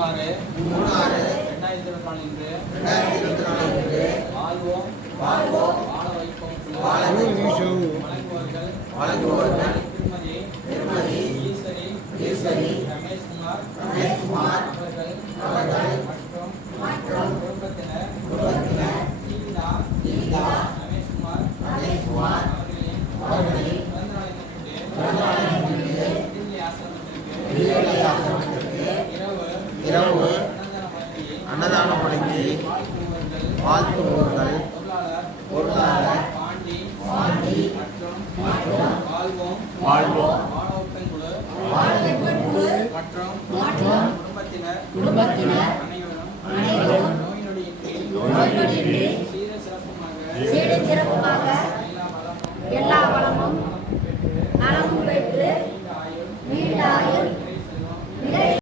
3/6/2024 இன்று வாழ்வோம் வாழ வைப்போம் வழங்குவோர்கள் திருமதி ஈஸ்வரி ரமேஷ்குமார் அவர்கள் மற்றும் குடும்பத்தினர் கீதா ரமேஷ்குமார் அவர்களின் பிறந்த நாளை முன்னிட்டு ஆசிரமத்திற்கு இரவு அன்னதானம் வழங்கி வாழ்த்துவோர்கள் பொருளாளர் பாண்டி மற்றும் வாழ்வோம் மாணவர்கள் குழு மற்றும் குடும்பத்தினர் அனைவரும் நோய் நொடியின்றி